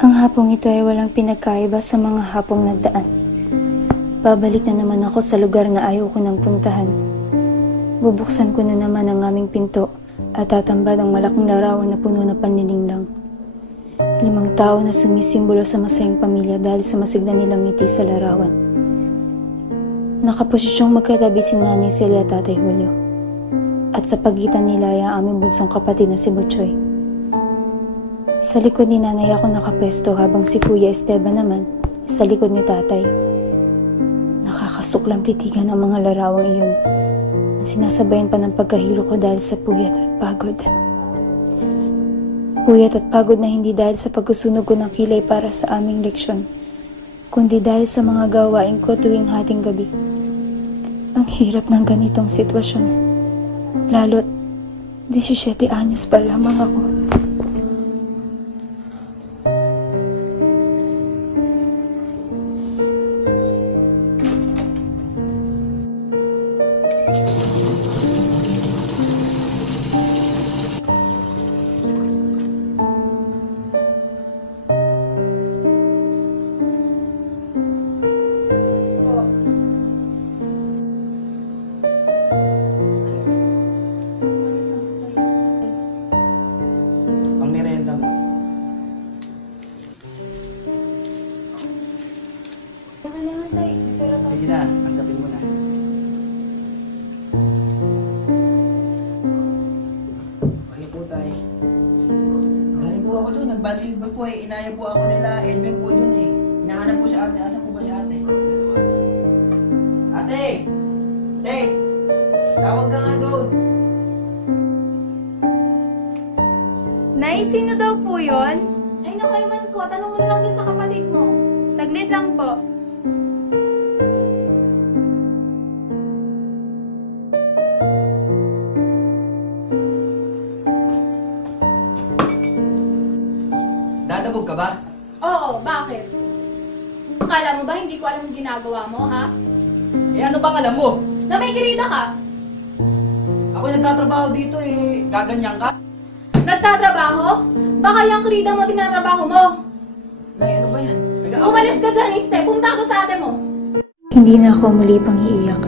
Ang hapong ito ay walang pinagkaiba sa mga hapong nagdaan. Babalik na naman ako sa lugar na ayaw ko nang puntahan. Bubuksan ko na naman ang aming pinto at tatambad ang malaking larawan na puno ng panlilinglang. 5 tao na sumisimbolo sa masayang pamilya dahil sa masigla nilang ngiti sa larawan. Nakaposisyong magkatabi si Nanay Celia at Tatay Julio. At sa pagitan nila ay ang aming bunsong kapatid na si Butchoy. Sa likod ni Nanay ako nakapesto habang si Kuya Esteban naman sa likod ni Tatay. Nakakasuklang titigan ang mga larawang iyon. Sinasabayan pa ng pagkahilo ko dahil sa puyat at pagod. Puyat at pagod na hindi dahil sa pagsusunog ko ng kilay para sa aming leksyon, kundi dahil sa mga gawain ko tuwing hating gabi. Ang hirap ng ganitong sitwasyon. Lalo't 17 anyos pa lamang ako. Sige na, tanggapin mo na. Ano po tayo? Galing po ako doon, nag-basketball po eh. Inaya po ako nila, Edwin po doon eh. Hinahanap po si ate. Asan po ba si ate? Ate! Ate! Tawag ka nga doon. Nay, sino daw po yun? Ay naku, man ko. Tanong mo na lang doon sa kapatid mo. Saglit lang po. Dadabog ka ba? Oo, bakit? Akala mo ba hindi ko alam yung ginagawa mo, ha? Eh ano bang alam mo? Na may kirida ka? Ako nagtatrabaho dito eh. Gaganyan ka? Nagtatrabaho? Baka yung kirida mo tinatrabaho mo. Nay, ano ba yan? Umalis ka dyan, Iste. Punta ka sa ate mo. Hindi na ako muli pang iiyak.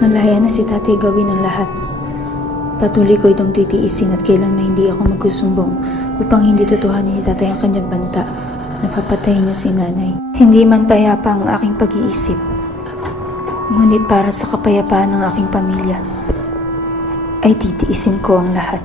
Malaya na si Tatay gawin ang lahat. Patuloy ko itong titiisin at kailanman hindi ako magsusumbong upang hindi tutuhanin ni Tatay ang kanyang banta na papatayin niya si Nanay. Hindi man payapa ang aking pag-iisip, ngunit para sa kapayapaan ng aking pamilya, ay titiisin ko ang lahat.